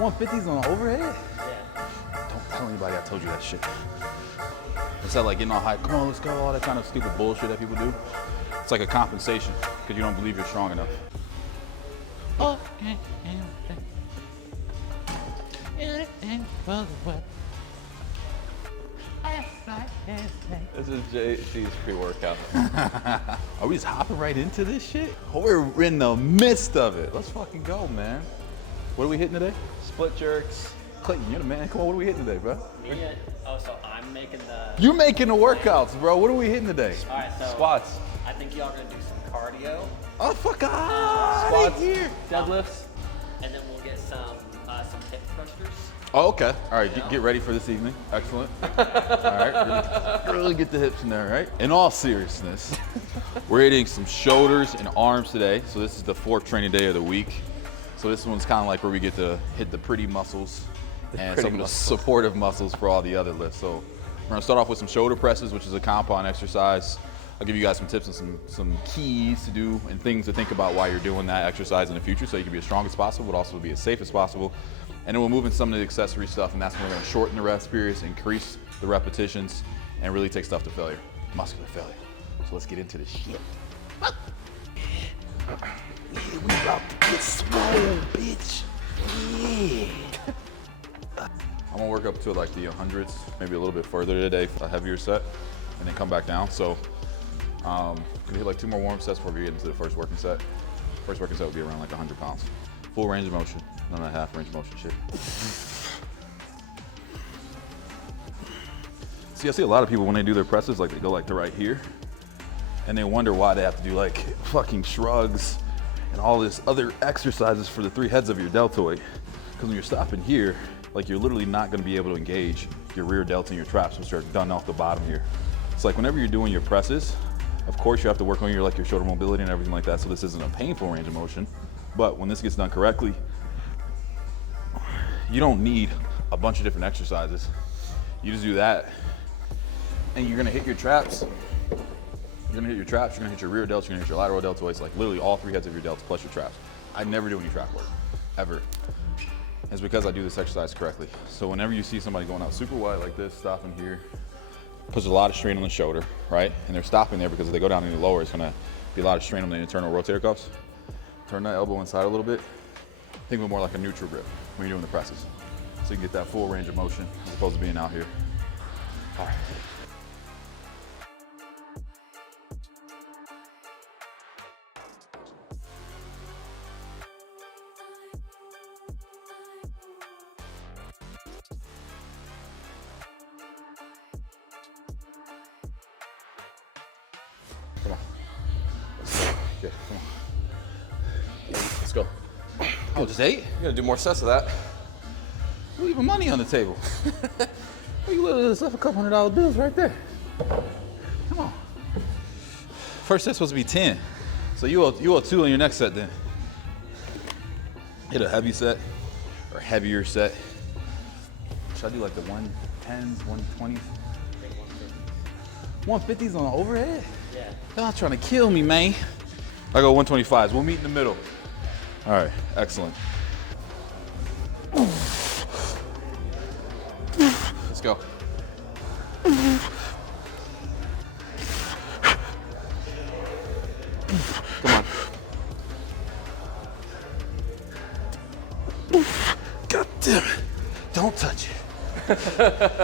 150s on the overhead? Yeah. Don't tell anybody I told you that shit. It's that like getting all hype, come on, let's go, all that kind of stupid bullshit that people do. It's like a compensation because you don't believe you're strong enough. This is JC's pre-workout. Are we just hopping right into this shit? We're in the midst of it. Let's fucking go, man. What are we hitting today? Split jerks. Clayton, you're the man. Come on, what are we hitting today, bro? So I'm making the... You making the workouts, bro. What are we hitting today? All right, so... Squats. I think y'all gonna do some cardio. Oh, fuck out Squats, here. deadlifts, and then we'll get some hip thrusters. Oh, okay. All right, get ready for this evening. Excellent. All right, really get the hips in there, right? In all seriousness, we're hitting some shoulders and arms today. So this is the 4th training day of the week. So this one's kind of like where we get to hit the pretty muscles and some of the supportive muscles for all the other lifts. So we're gonna start off with some shoulder presses, which is a compound exercise. I'll give you guys some tips and some keys to do and things to think about while you're doing that exercise in the future so you can be as strong as possible, but also be as safe as possible. And then we'll move in some of the accessory stuff, and that's when we're gonna shorten the rest periods, increase the repetitions, and really take stuff to failure, muscular failure. So let's get into this shit. Yeah, we about to get swole, bitch. Yeah. I'm gonna work up to like the 100s, maybe a little bit further today, a heavier set, and then come back down. So gonna hit like 2 more warm sets before we get into the first working set. First working set will be around like 100 pounds. Full range of motion, none of that half range of motion shit. See, I see a lot of people when they do their presses, like they go like to right here, and they wonder why they have to do like fucking shrugs and all this other exercises for the 3 heads of your deltoid. Because when you're stopping here, like you're literally not gonna be able to engage your rear delta and your traps, which are done off the bottom here. It's like whenever you're doing your presses, of course you have to work on your like your shoulder mobility and everything like that, so this isn't a painful range of motion. But when this gets done correctly, you don't need a bunch of different exercises. You just do that, and you're gonna hit your traps. You're gonna hit your traps, you're gonna hit your rear delts, you're gonna hit your lateral deltoids, like literally all 3 heads of your delts plus your traps. I never do any trap work, ever. It's because I do this exercise correctly. So whenever you see somebody going out super wide like this, stopping here, puts a lot of strain on the shoulder, right? And they're stopping there because if they go down any lower, it's gonna be a lot of strain on the internal rotator cuffs. Turn that elbow inside a little bit. Think of it more like a neutral grip when you're doing the presses. So you can get that full range of motion as opposed to being out here. All right. Come on. Okay, come on. Let's go. Oh, just 8? You're gonna do more sets of that. We're leaving money on the table. You literally just left a couple $100 bills right there. Come on. First set's supposed to be 10. So you owe 2 on your next set then. Hit a heavy set or heavier set. Should I do like the 110s, 120s? 150s on the overhead? Yeah. Y'all trying to kill me, man. I go 125s. We'll meet in the middle. All right, excellent. Let's go. Come on. God damn it. Don't touch it.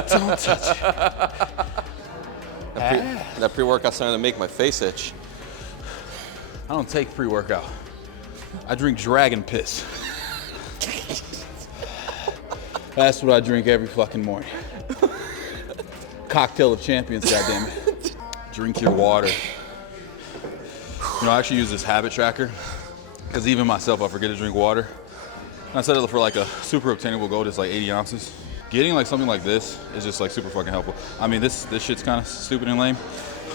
Don't touch it. That pre-workout's starting to make my face itch. I don't take pre-workout. I drink dragon piss. That's what I drink every fucking morning. Cocktail of champions, goddammit. Drink your water. You know, I actually use this habit tracker because even myself, I forget to drink water. And I set it for like a super obtainable goal, just like 80 ounces. Getting like something like this is just like super fucking helpful. I mean, this shit's kind of stupid and lame,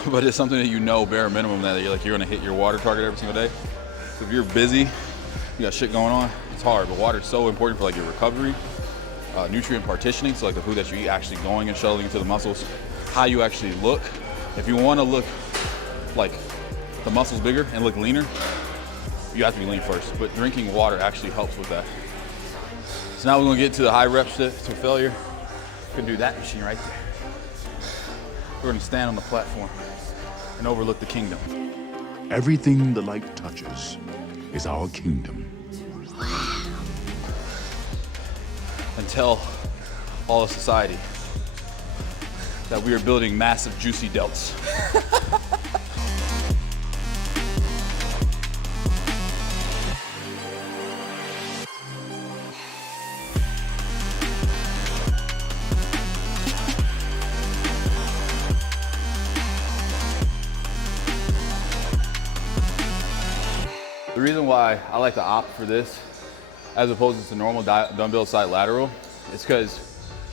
but it's something that you know, bare minimum, that you're gonna hit your water target every single day. So if you're busy, you got shit going on, it's hard, but water is so important for like your recovery, nutrient partitioning, so like the food that you eat actually going and shuttling into the muscles, how you actually look. If you wanna look like the muscles bigger and look leaner, you have to be lean first, but drinking water actually helps with that. So now we're gonna get to the high reps to failure. We can do that machine right there. We're gonna stand on the platform and overlook the kingdom. Everything the light touches is our kingdom. And tell all of society that we are building massive, juicy delts. The reason why I like to opt for this as opposed to normal dumbbell side lateral is because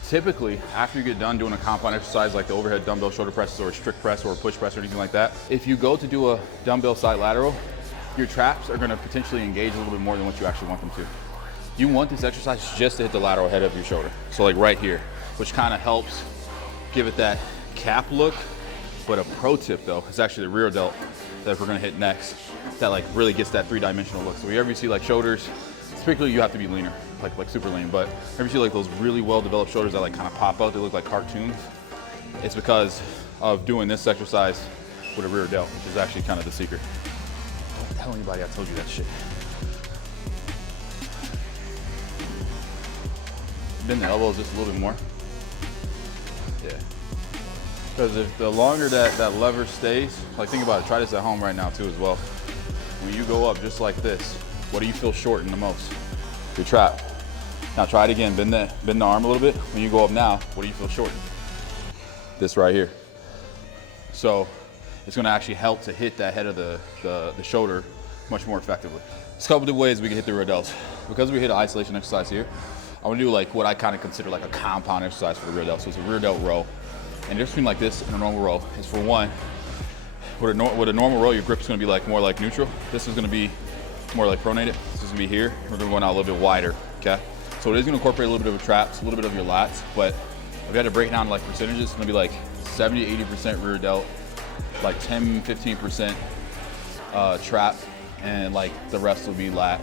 typically after you get done doing a compound exercise like the overhead dumbbell shoulder presses or a strict press or a push press or anything like that, if you go to do a dumbbell side lateral, your traps are going to potentially engage a little bit more than what you actually want them to. You want this exercise just to hit the lateral head of your shoulder. So like right here, which kind of helps give it that cap look. But a pro tip though, is actually the rear delt that we're gonna hit next, that like really gets that three-dimensional look. So whenever you see like shoulders, typically you have to be leaner, like super lean, but whenever you see like those really well-developed shoulders that like kind of pop out, they look like cartoons, it's because of doing this exercise with a rear delt, which is actually kind of the secret. Don't tell anybody I told you that shit. Bend the elbows just a little bit more. Yeah. Because if the longer that lever stays, like think about it, try this at home right now too as well. When you go up just like this, what do you feel shorten the most? Your trap. Now try it again, bend the arm a little bit. When you go up now, what do you feel shorten? This right here. So it's gonna actually help to hit that head of the shoulder much more effectively. There's a couple different ways we can hit the rear delts. Because we hit an isolation exercise here, I wanna do like what I kind of consider like a compound exercise for the rear delt. So it's a rear delt row. And the difference between like this and a normal row is, for one, with a normal row, your grip is going to be like more like neutral. This is going to be more like pronated. This is going to be here. We're going to go out a little bit wider, okay? So it is going to incorporate a little bit of a traps, a little bit of your lats, but if you had to break it down to like percentages, it's going to be like 70 to 80% rear delt, like 10, 15% trap, and like the rest will be lat.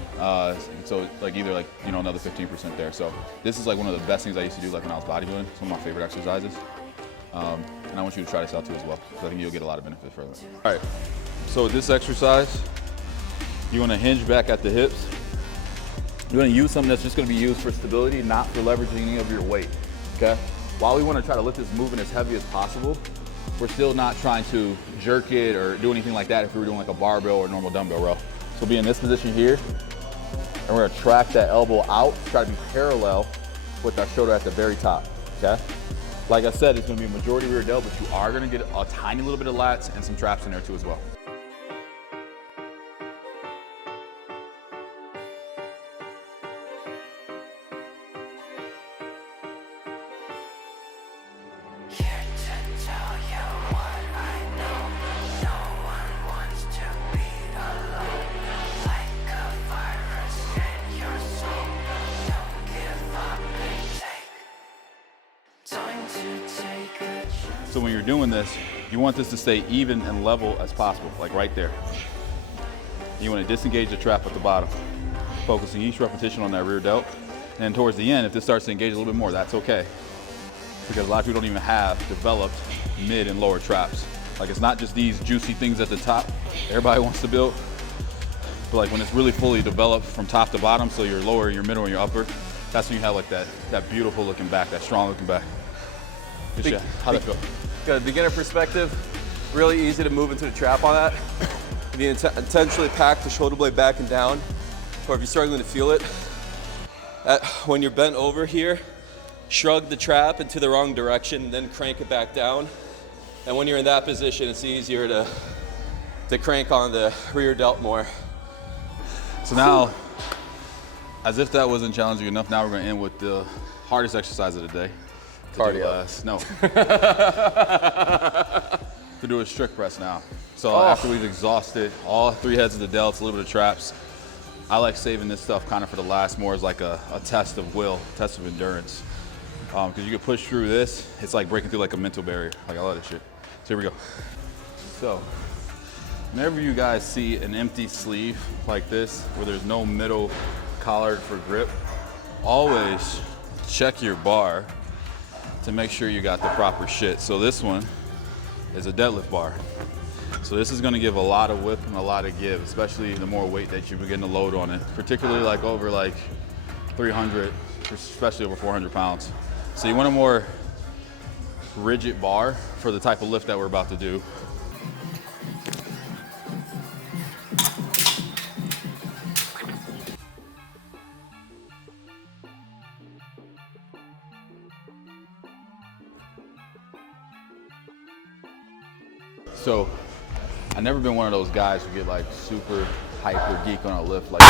So like either like, you know, another 15% there. So this is like one of the best things I used to do like when I was bodybuilding. It's one of my favorite exercises. And I want you to try this out too as well, because I think you'll get a lot of benefit from it. All right, so with this exercise, you want to hinge back at the hips. You're going to use something that's just going to be used for stability, not for leveraging any of your weight, okay? While we want to try to lift this movement as heavy as possible, we're still not trying to jerk it or do anything like that if we were doing like a barbell or normal dumbbell row. So we'll be in this position here, and we're going to track that elbow out, try to be parallel with our shoulder at the very top, okay? Like I said, it's going to be a majority rear delt, but you are going to get a tiny little bit of lats and some traps in there too as well. So when you're doing this, you want this to stay even and level as possible, like right there. You want to disengage the trap at the bottom, focusing each repetition on that rear delt. And towards the end, if this starts to engage a little bit more, that's okay. Because a lot of people don't even have developed mid and lower traps. Like it's not just these juicy things at the top everybody wants to build, but like when it's really fully developed from top to bottom, so your lower, your middle, and your upper, that's when you have like that beautiful looking back, that strong looking back. How'd that feel? Got a beginner perspective, really easy to move into the trap on that. If you intentionally pack the shoulder blade back and down, or if you're struggling to feel it, when you're bent over here, shrug the trap into the wrong direction, then crank it back down. And when you're in that position, it's easier to crank on the rear delt more. So now, as if that wasn't challenging enough, now we're gonna end with the hardest exercise of the day. Cardio. No. To do a strict press now. So after we've exhausted all three heads of the delts, a little bit of traps, I like saving this stuff kind of for the last, more as like a test of will, test of endurance. Because you can push through this, it's like breaking through like a mental barrier. Like I love this shit. So here we go. So, whenever you guys see an empty sleeve like this, where there's no middle collar for grip, always check your bar to make sure you got the proper shit. So this one is a deadlift bar. So this is gonna give a lot of whip and a lot of give, especially the more weight that you begin to load on it, particularly like over like 300, especially over 400 pounds. So you want a more rigid bar for the type of lift that we're about to do. So I've never been one of those guys who get like super hyper geek on a lift. Like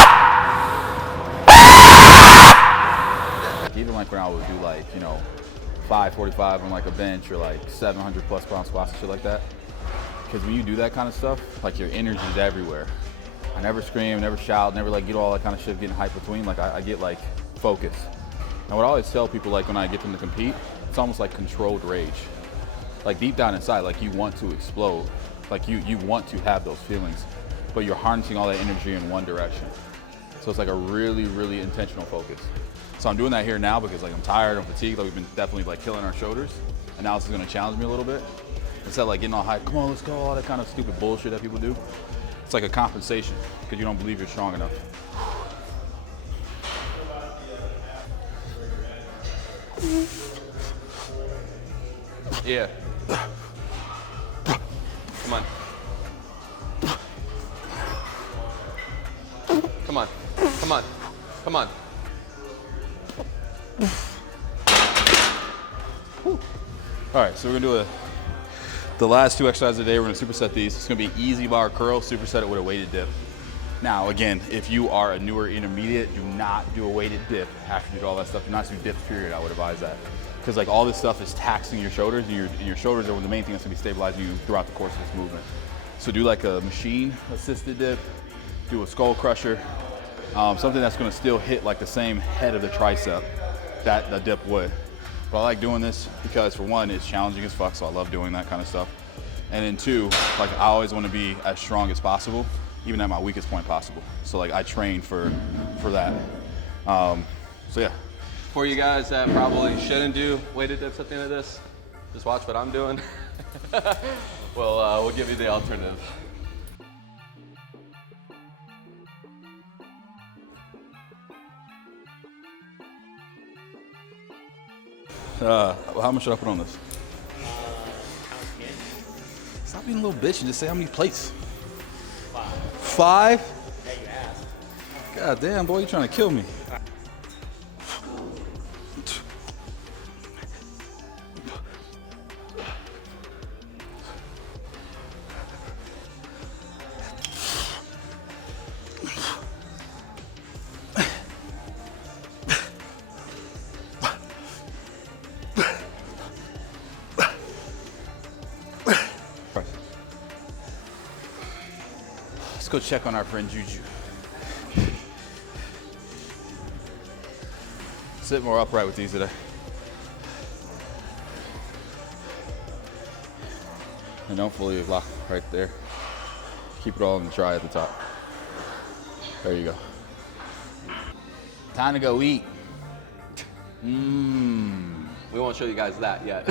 even like when I would do like, you know, 545 on like a bench or like 700 plus pound squats and shit like that. Because when you do that kind of stuff, like your energy's everywhere. I never scream, never shout, never like get all that kind of shit getting hyped between. Like I get like focus. And what I always tell people, like when I get them to compete, it's almost like controlled rage. Like deep down inside, like you want to explode. Like you want to have those feelings, but you're harnessing all that energy in one direction. So it's like a really, really intentional focus. So I'm doing that here now because like I'm tired, I'm fatigued, like we've been definitely like killing our shoulders. And now this is gonna challenge me a little bit. Instead of like getting all hyped, come on, let's go, all that kind of stupid bullshit that people do. It's like a compensation because you don't believe you're strong enough. Yeah. Come on. Come on. Come on. Come on. All right, so we're gonna do the last two exercises of the day. We're gonna superset these. It's gonna be easy bar curl, superset it with a weighted dip. Now, again, if you are a newer intermediate, do not do a weighted dip after you do all that stuff. Do not do dips, period. I would advise that. Because like all this stuff is taxing your shoulders, and your shoulders are the main thing that's gonna be stabilizing you throughout the course of this movement. So do like a machine-assisted dip, do a skull crusher, something that's gonna still hit like the same head of the tricep that the dip would. But I like doing this because for one, it's challenging as fuck, so I love doing that kind of stuff. And then two, like I always wanna be as strong as possible, even at my weakest point possible. So like I train for that. So yeah. For you guys that probably shouldn't do weighted dips at the end of this, just watch what I'm doing. We'll give you the alternative. How much should I put on this? Count again. Stop being a little bitch and just say how many plates. 5. 5? Yeah, you asked. God damn, boy, you trying to kill me. Let's go check on our friend Juju. Sit more upright with these today. And don't fully lock right there. Keep it all in the try at the top. There you go. Time to go eat. We won't show you guys that yet.